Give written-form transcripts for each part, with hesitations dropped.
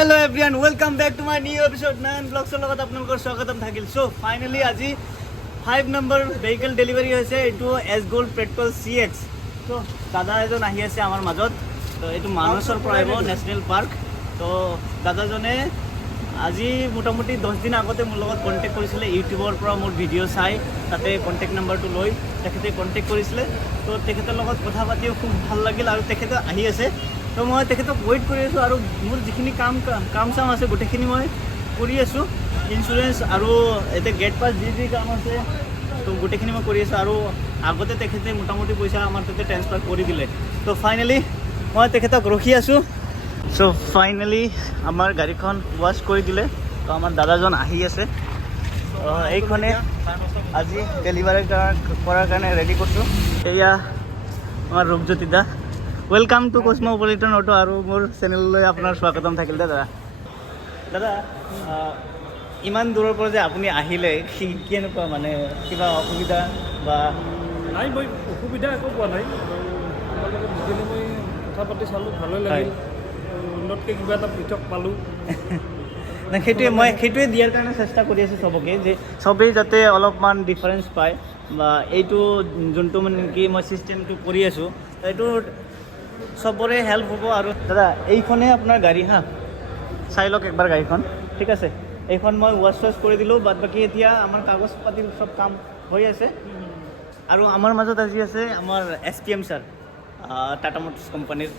Hello everyone, welcome back to my new episode. Man vlogs লগত আপোনালোকৰ স্বাগতম থাকিল। So finally আজি 5 number vehicle delivery হৈছে এটো S Gold Petrol CX। So দাদা এজন আহি আছে আমাৰ মাজত। তো এটো মানসৰ প্ৰাইভ ন্যাশনাল পাৰ্ক। তো দাদাজনে আজি মোটামুটি 10 দিন আগতে মোৰ লগত কন্টাক্ট কৰিছিলে ইউটিউবৰ পৰা মোৰ ভিডিও চাই তাতে কন্টাক্ট নাম্বাৰটো লৈ তেখেতে কন্টাক্ট কৰিছিলে। তো তেখেতৰ লগত কথা পাতিও খুব ভাল লাগিল আৰু তেখেতে আহি আছে। তো মই তেখেতক ৱেইট কৰি আছোঁ আৰু মোৰ যিখিনি কাম চাম আছে গোটেইখিনি মই কৰি আছোঁ। ইঞ্চুৰেঞ্চ আৰু এতিয়া গেট পাছ যি কাম আছে তো গোটেইখিনি মই কৰি আছোঁ আৰু আগতে তেখেতে মোটামুটি পইচা আমাৰ তাতে ট্ৰেন্সফাৰ কৰি দিলে। তো ফাইনেলি মই তেখেতক ৰখি আছোঁ। চ' ফাইনেলি আমাৰ গাড়ীখন ৱাছ কৰি দিলে। তো আমাৰ দাদাজন আহি আছে। এইখনে আজি ডেলিভাৰী কৰাৰ কাৰণে ৰেডি কৰিছোঁ। এয়া আমাৰ ৰূপজ্যোতি দা। ওয়েলকাম টু কসমোপলিটন অটো আৰু মোৰ চেনেললৈ আপোনাৰ স্বাগতম থাকিল দাদা। দাদা ইমান দূৰৰ পৰা যে আপুনি আহিলে কেনেকুৱা মানে কিবা অসুবিধা বা নাই? মই অসুবিধা একো পোৱা নাই। তোমাৰ লগত যিখিনি মই কথা পাতি চালোঁ ভালেই লাগিল। উন্নতকৈ কিবা এটা পৃথক পালোঁ। নাই সেইটোৱে দিয়াৰ কাৰণে চেষ্টা কৰি আছোঁ চবকে, যে চবেই যাতে অলপমান ডিফাৰেঞ্চ পায় বা এইটো যোনটো মানে কি মই চিষ্টেমটো কৰি আছোঁ এইটো চবৰে হেল্প হ'ব। আৰু দাদা এইখনে আপোনাৰ গাড়ী হা, চাই লওক একবাৰ গাড়ীখন, ঠিক আছে? এইখন মই ৱাছ কৰি দিলোঁ, বাদ বাকী এতিয়া আমাৰ কাগজ পাতিৰ চব কাম হৈ আছে। আৰু আমাৰ মাজত আজি আছে আমাৰ SPM ছাৰ, টাটা মটৰ্ছ কোম্পানীৰ।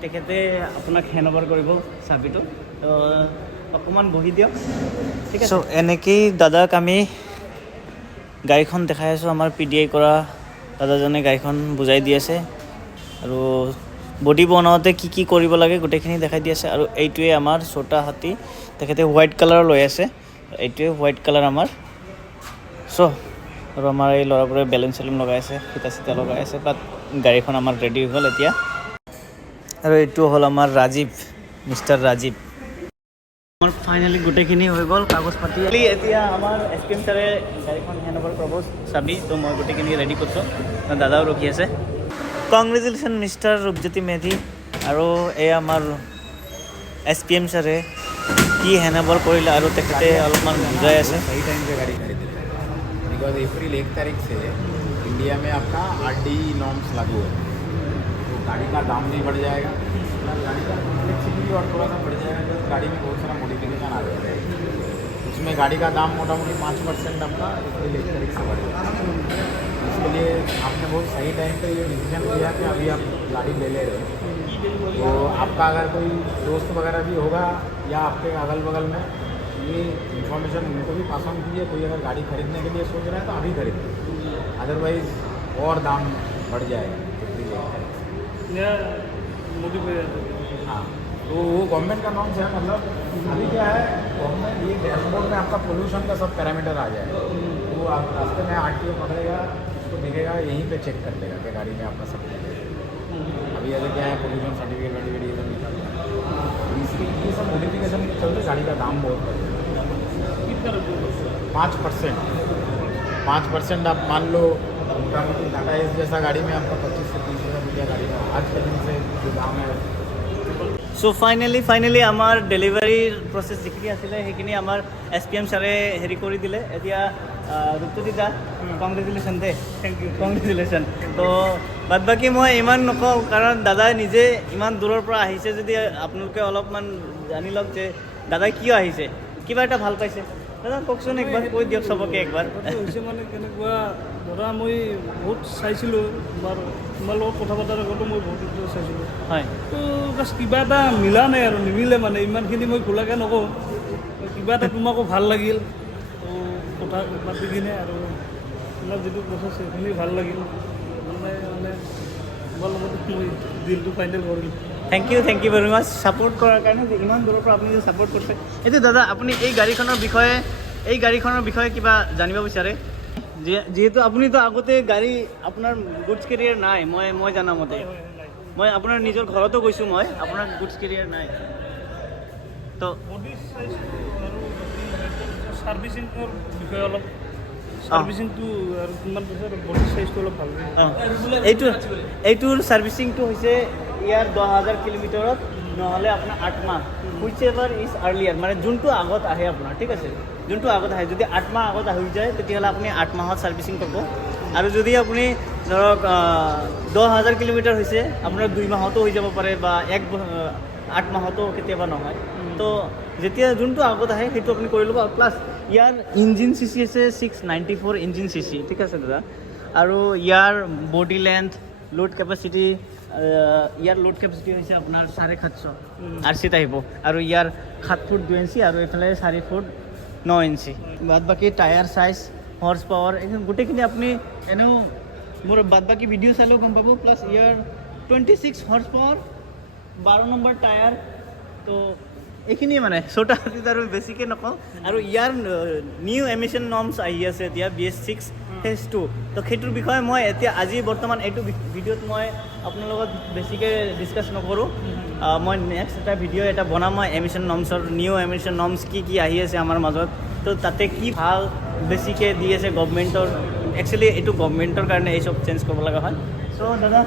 তেখেতে আপোনাক হেণ্ডঅভাৰ কৰিব চাবিটো। অকণমান বহি দিয়ক, ঠিক আছে? চ' এনেকেই দাদাক আমি গাড়ীখন দেখাই আছোঁ। আমাৰ PDI কৰা দাদাজনে গাড়ীখন বুজাই দি আছে আৰু বডি বনাওঁতে কি কৰিব লাগে গোটেইখিনি দেখাই দি আছে। আৰু এইটোৱে আমাৰ ছটা হাতী, তেখেতে হোৱাইট কালাৰ লৈ আছে। এইটোৱে হোৱাইট কালাৰ আমাৰ। চ' আৰু আমাৰ এই ল'ৰাবোৰে বেলুন চেলুন লগাই আছে, ফিটা চিটা লগাই আছে। বাট গাড়ীখন আমাৰ ৰেডি হৈ গ'ল এতিয়া। আৰু এইটো হ'ল আমাৰ ৰাজীৱ, মিষ্টাৰ ৰাজীৱ। আমাৰ ফাইনেলি গোটেইখিনি হৈ গ'ল কাগজ পাতি। এতিয়া আমাৰ SPM ছাৰে গাড়ীখন হেণ্ডঅভাৰ কৰিব চাবি। তো মই গোটেইখিনি ৰেডি কৰিছোঁ, দাদাও ৰখি আছে। Congratulation mister Rupjyoti Medhi. আৰু এই আমাৰ SPM ছাৰে কি হেণ্ডঅভাৰ কৰিলে আৰু তেখেতে অলপমান বুজাই আছে। सही टाइम पे गाड़ी खरीदी बिकॉज अप्रैल 1 तारीख से इंडिया में आपका RDE नॉर्म्स लागू है, तो गाड़ी का दाम भी बढ़ जाएगा, गाड़ी का कॉम्प्लेक्सिटी भी और थोड़ा सा बढ़ जाएगा। तो गाड़ी में बहुत सारा मॉडिफिकेशन आ जाएगा। उसमें गाड़ी का दाम मोटा मोटी 5% आपका अप्रैल 1 तारीख से बढ़ जाएगा। इसके लिए आपने बहुत सही टाइम पे ये डिसीजन लिया कि अभी आप गाड़ी ले ले रहे हैं। तो आपका अगर कोई दोस्त वगैरह भी होगा या आपके अगल बगल में, ये इन्फॉर्मेशन उनको भी पास ऑन कीजिए। कोई अगर गाड़ी खरीदने के लिए सोच रहा है तो अभी खरीदे, अदरवाइज और दाम बढ़ जाएगा। हाँ, तो वो गवर्नमेंट का नॉर्म्स है। मतलब अभी क्या है, गवर्नमेंट ये डैशबोर्ड में आपका पोल्यूशन का सब पैरामीटर आ जाएगा। वो आप रास्ते में RTO पकड़ेगा, उसको दिखेगा, यहीं पे चेक कर लेगा कि गाड़ी में आपका सब कुछ है। अभी ऐसे क्या है, पोल्यूशन सर्टिफिकेट ये सब निकल रहा है। इसके ये सब मॉडिफिकेशन के चलते गाड़ी का दाम बहुत बढ़ जाएगा। 5% आप मान लो, मोटा मोटी टाटा एस जैसा गाड़ी में आपका 25 से 30 हज़ार रुपया गाड़ी का आज के दिन से जो दाम है। চ' ফাইনেলি আমাৰ ডেলিভাৰীৰ প্ৰচেছ যিখিনি আছিলে সেইখিনি আমাৰ SPM ছাৰে হেৰি কৰি দিলে। এতিয়া ৰূপজ্যোতি দা, কংগ্ৰেচুলেশ্যন দে। Thank you, congratulation. তো বাদ বাকী মই ইমান নকওঁ, কাৰণ দাদাই নিজে ইমান দূৰৰ পৰা আহিছে যদি আপোনালোকে অলপমান জানি লওক যে দাদাই কিয় আহিছে, কিবা এটা ভাল পাইছে। দাদা কওকচোন একবাৰ, কৈ দিয়ক চবকে একবাৰ। হৈছে মানে কেনেকুৱা, ধৰা মই বহুত চাইছিলোঁ, তোমাৰ লগত কথা পতাৰ আগতো মই বহুত চাইছিলোঁ। হয়, তো জাষ্ট কিবা এটা মিলা নাই আৰু নিমিলে মানে। ইমানখিনি মই খোলাকৈ নকওঁ, কিবা এটা তোমাকো ভাল লাগিল। তো কথা পাতি কিনে আৰু তোমাৰ যিটো প্ৰচেছ সেইখিনি ভাল লাগিল। মানে তোমাৰ লগত মই ডিলটো ফাইনেল কৰিলোঁ। Thank you very much support কৰাৰ কাৰণে, যে ইমান দূৰৰ পৰা আপুনি যে ছাপোৰ্ট কৰিছে। এতিয়া দাদা আপুনি এই গাড়ীখনৰ বিষয়ে কিবা জানিব বিচাৰে? যিহেতু আপুনিতো আগতে গাড়ী, আপোনাৰ গুডছ কেৰিয়াৰ নাই, মই জানামতে। মই আপোনাৰ নিজৰ ঘৰতো গৈছোঁ, মই আপোনাৰ গুডছ কেৰিয়াৰ নাই। তো বডি চাইজটো আৰু ছাৰ্ভিচিঙৰ বিষয়ে অলপ, ছাৰ্ভিচিংটো আৰু কিমান পইচা, বডি চাইজটো অলপ ভালকৈ। এইটোৰ ছাৰ্ভিচিংটো হৈছে ইয়াৰ 10,000 কিলোমিটাৰত নহ'লে আপোনাৰ 8 মাহ হুইচ এভাৰ ইজ আৰ্লিয়াৰ, মানে যোনটো আগত আহে আপোনাৰ, ঠিক আছে, যোনটো আগত আহে। যদি 8 মাহ আগত হৈ যায় তেতিয়াহ'লে আপুনি 8 মাহত ছাৰ্ভিচিং কৰিব। আৰু যদি আপুনি ধৰক 10,000 কিলোমিটাৰ হৈছে, আপোনাৰ 2 মাহতো হৈ যাব পাৰে বা 8 মাহতো কেতিয়াবা নহয়। তো যেতিয়া যোনটো আগত আহে সেইটো আপুনি কৰি ল'ব। প্লাছ ইয়াৰ ইঞ্জিন চি চি আছে 694 ইঞ্জিন চি চি, ঠিক আছে দাদা। আৰু ইয়াৰ বডি লেন্থ, লোড কেপাচিটি, ইয়াৰ লোড কেপাচিটি হৈছে আপোনাৰ 750 RCত আহিব। আৰু ইয়াৰ 7 ফুট 2 ইঞ্চি আৰু এইফালে 4 ফুট 9 ইঞ্চি। বাদ বাকী টায়াৰ চাইজ, হৰ্চ পাৱাৰ, এইখিনি গোটেইখিনি আপুনি এনেও মোৰ বাদ বাকী ভিডিঅ' চালেও গম পাব। প্লাছ ইয়াৰ 26 হৰ্চ পাৱাৰ, 12 নম্বৰ টায়াৰ। তো এইখিনিয়ে মানে ছটা হাতীত আৰু বেছিকৈ নকওঁ। আৰু ইয়াৰ নিউ এমিশ্যন নৰ্মছ আহি আছে এতিয়া BS6 Phase 2। তো সেইটোৰ বিষয়ে মই এতিয়া আজি বৰ্তমান এইটো ভিডিঅ'ত মই আপোনাৰ লগত বেছিকৈ ডিছকাছ নকৰোঁ। মই নেক্সট এটা ভিডিঅ' এটা বনাম মই এমিশ্যন নৰ্মছৰ, নিউ এমিশ্যন নৰ্মছ কি কি আহি আছে আমাৰ মাজত, তো তাতে কি ভাল বেছিকৈ দি আছে গভমেণ্টৰ। একচুৱেলি এইটো গভমেণ্টৰ কাৰণে এই চব চেঞ্জ কৰিব লগা হয়। চ' দাদা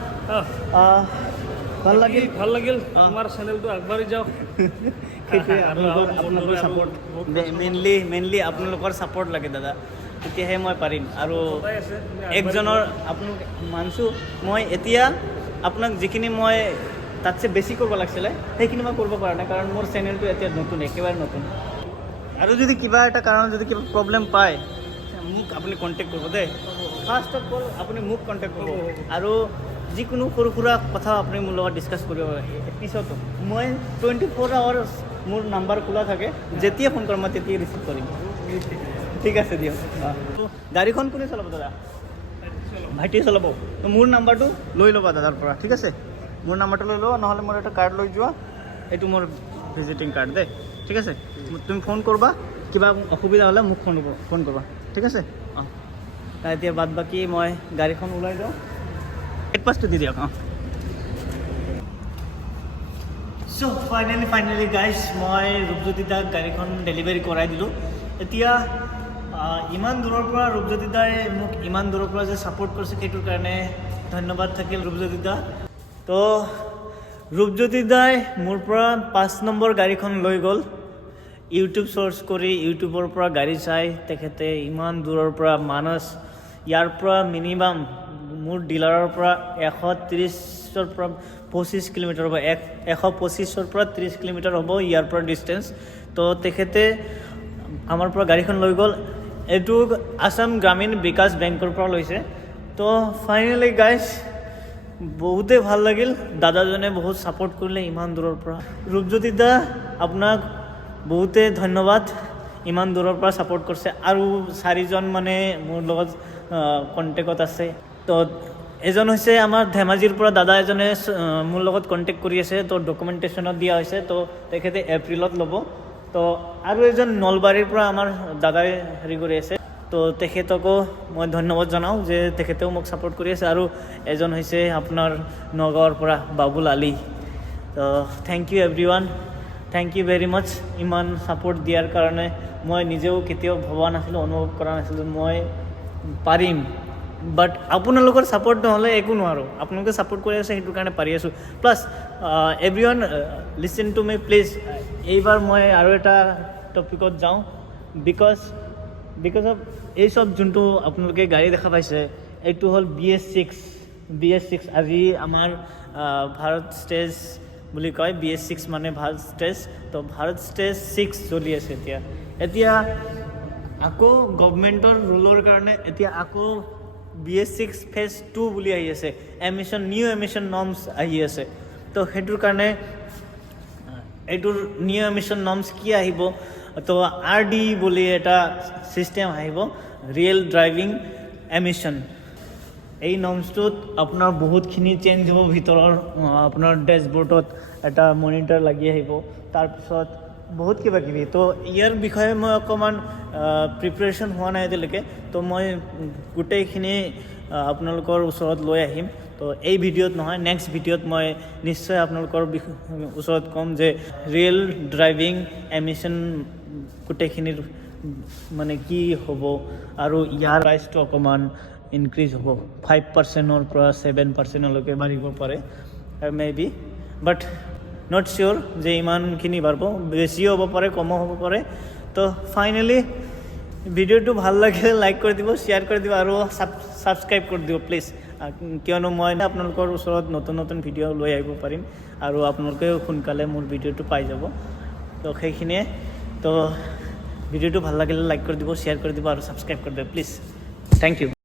ভাল লাগিল তোমাৰ চেনেলটো আগবাঢ়ি যাওক। সেইটোৱে আপোনালোকৰ ছাপৰ্ট, মেইনলি আপোনালোকৰ ছাপৰ্ট লাগে দাদা, তেতিয়াহে মই পাৰিম। আৰু একজনৰ আপোনাক মানছোঁ মই এতিয়া আপোনাক যিখিনি মই তাতছে বেছি কৰিব লাগিছিলে সেইখিনি মই কৰিব পৰা নাই, কাৰণ মোৰ চেনেলটো এতিয়া নতুন, একেবাৰে নতুন। আৰু যদি কিবা এটা কাৰণত যদি কিবা প্ৰব্লেম পায় মোক আপুনি কণ্টেক্ট কৰিব দেই। ফাৰ্ষ্ট অফ অল আপুনি মোক কণ্টেক্ট কৰিব। আৰু যিকোনো সৰু সুৰা কথা আপুনি মোৰ লগত ডিছকাছ কৰিব পাৰে। পিছতো মই 24 আৱাৰ্ছ মোৰ নাম্বাৰ খোলা থাকে, যেতিয়া ফোন কৰিম মই তেতিয়াই ৰিচিভ কৰিম। ঠিক আছে দিয়ক। তো গাড়ীখন কোনে চলাব দাদা? ভাইটিয়ে চলাব। তো মোৰ নাম্বাৰটো লৈ ল'বা দাদাৰ পৰা, ঠিক আছে? মোৰ নাম্বাৰটো লৈ লোৱা, নহ'লে মোৰ এটা কাৰ্ড লৈ যোৱা, এইটো মোৰ ভিজিটিং কাৰ্ড দেই, ঠিক আছে? তুমি ফোন কৰিবা, কিবা অসুবিধা হ'লে মোক ফোন কৰিবা, ঠিক আছে? অঁ, এতিয়া বাদ বাকী মই গাড়ীখন ওলাই যাওঁ, গেট পাছটো দি দিয়ক। অঁ, চ' ফাইনেলি গাইজ মই ৰূপজ্যোতি দাক গাড়ীখন ডেলিভাৰী কৰাই দিলোঁ। এতিয়া ইমান দূৰৰ পৰা ৰূপজ্যোতি দাই মোক ইমান দূৰৰ পৰা যে ছাপোৰ্ট কৰিছে সেইটোৰ কাৰণে ধন্যবাদ থাকিল ৰূপজ্যোতি দা। তো ৰূপজ্যোতি দাই মোৰ পৰা 5 নম্বৰ গাড়ীখন লৈ গ'ল। ইউটিউব চাৰ্চ কৰি ইউটিউবৰ পৰা গাড়ী চাই তেখেতে ইমান দূৰৰ পৰা মানস, ইয়াৰ পৰা মিনিমাম মোৰ ডিলাৰৰ পৰা 130ৰ পৰা 25 কিলোমিটাৰ হ'ব, 125ৰ পৰা 30 কিলোমিটাৰ হ'ব ইয়াৰ পৰা ডিষ্টেঞ্চ। তো তেখেতে আমাৰ পৰা গাড়ীখন লৈ গ'ল। এইটো আসাম গ্ৰামীণ বিকাশ বেংকৰ পৰা লৈছে। তো ফাইনেলি গাইজ বহুতেই ভাল লাগিল, দাদাজনে বহুত ছাপোৰ্ট কৰিলে ইমান দূৰৰ পৰা। ৰূপজ্যোতি দা আপোনাক বহুতেই ধন্যবাদ, ইমান দূৰৰ পৰা ছাপোৰ্ট কৰিছে। আৰু 4জন মানে মোৰ লগত কণ্টেক্টত আছে। তো এজন হৈছে আমাৰ ধেমাজিৰ পৰা দাদা এজনে মোৰ লগত কণ্টেক্ট কৰি আছে, তো ডকুমেণ্টেশ্যনত দিয়া হৈছে, তো তেখেতে এপ্ৰিলত ল'ব। তো আৰু এজন নলবাৰীৰ পৰা আমাৰ দাদাই হেৰি কৰি আছে, তো তেখেতকো মই ধন্যবাদ জনাওঁ যে তেখেতেও মোক ছাপোৰ্ট কৰি আছে। আৰু এজন হৈছে আপোনাৰ নগাঁৱৰ পৰা বাবুল আলী। তো thank you everyone, thank you very much ইমান ছাপোৰ্ট দিয়াৰ কাৰণে। মই নিজেও কেতিয়াও ভবা নাছিলোঁ, অনুভৱ কৰা নাছিলোঁ মই পাৰিম, বাট আপোনালোকৰ ছাপোৰ্ট নহ'লে একো নোৱাৰোঁ। আপোনালোকে ছাপোৰ্ট কৰি আছে সেইটো কাৰণে পাৰি আছোঁ। Plus everyone listen to me please. এইবাৰ মই আৰু এটা টপিকত যাওঁ, বিকজ অফ এই চব যোনটো আপোনালোকে গাড়ী দেখা পাইছে এইটো হ'ল BS6। আজি আমাৰ ভাৰত ষ্টেজ বুলি কয়, BS6 মানে ভাৰত ষ্টেজ। তো ভাৰত ষ্টেজ 6 চলি আছে এতিয়া আকৌ গভমেণ্টৰ ৰুলৰ কাৰণে এতিয়া আকৌ BS6 Phase 2 বুলি আহি আছে, নিউ এমিশ্যন নৰ্মছ আহি আছে। তো সেইটোৰ কাৰণে এইটোৰ নিউ এমিশ্যন নৰ্মছ কি আহিব, তো RD বুলি এটা ছিষ্টেম আহিব, ৰিয়েল ড্ৰাইভিং এমিশ্যন। এই নৰ্মছটোত আপোনাৰ বহুতখিনি চেঞ্জ হ'ব। ভিতৰৰ আপোনাৰ ডেছবৰ্ডত এটা মনিটৰ লাগি আহিব, তাৰপিছত বহুত কিবা কিবি। তো ইয়াৰ বিষয়ে মই অকণমান প্ৰিপেৰেশ্যন হোৱা নাই এতিয়ালৈকে, তো মই গোটেইখিনি আপোনালোকৰ ওচৰত লৈ আহিম। তো এই ভিডিঅ'ত নহয়, নেক্সট ভিডিঅ'ত মই নিশ্চয় আপোনালোকৰ ওচৰত ক'ম যে ৰিয়েল ড্ৰাইভিং এমিশ্যন গোটেইখিনিৰ মানে কি হ'ব, আৰু ইয়াৰ প্ৰাইচটো অকণমান ইনক্ৰিজ হ'ব, 5%ৰ পৰা 7%লৈকে বাঢ়িব পাৰে মে বি। বাট নট চিয়'ৰ যে ইমানখিনি বাঢ়িব, বেছিও হ'ব পাৰে কমো হ'ব পাৰে। তো ফাইনেলি ভিডিঅ'টো ভাল লাগিলে লাইক কৰি দিব, শ্বেয়াৰ কৰি দিব আৰু ছাবস্ক্ৰাইব কৰি দিব প্লিজ, কিয়নো মই আপোনালোকৰ ওচৰত নতুন নতুন ভিডিঅ' লৈ আহিব পাৰিম আৰু আপোনালোকেও সোনকালে মোৰ ভিডিঅ'টো পাই যাব। তো সেইখিনিয়ে, তো ভিডিঅ'টো ভাল লাগিলে লাইক কৰি দিব, শ্বেয়াৰ কৰি দিব আৰু ছাবস্ক্ৰাইব কৰি দিব প্লিজ। Thank U.